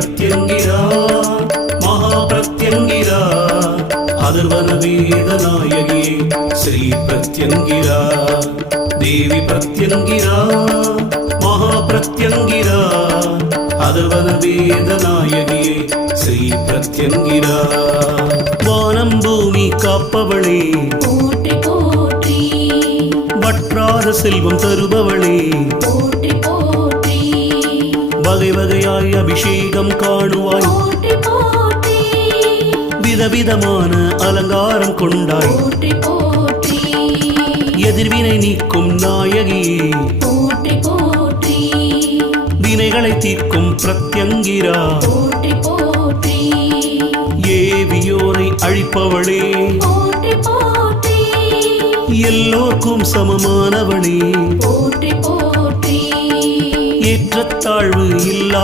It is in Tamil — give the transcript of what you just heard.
பிரத்யங்கிரா மகா பிரத்யங்கிரா அதர்வன வேத நாயகி ஸ்ரீ பிரத்யங்கிரா தேவி பிரத்யங்கிரா மகா பிரத்யங்கிரா அதர்வன வேத நாயகி ஸ்ரீ பிரத்யங்கிரா வானம் பூமி காப்பவளே போற்றி போற்றி வற்றாத செல்வம் தருபவளே போற்றி போற்றி வகை வகையாய் அபிஷேகம் காணுவாய் போற்றி போற்றி விதவிதமான அலங்காரம் கொண்டாய் போற்றி போற்றி எதிர்வினை நீக்கும் நாயகி போற்றி போற்றி வினைகளை தீர்க்கும் பிரத்யங்கிரா போற்றி போற்றி ஏவியோரை அழிப்பவளே போற்றி போற்றி எல்லோர்க்கும் சமமானவளே போற்றி போற்றி ஏற்றத்தாழ்வு இல்லா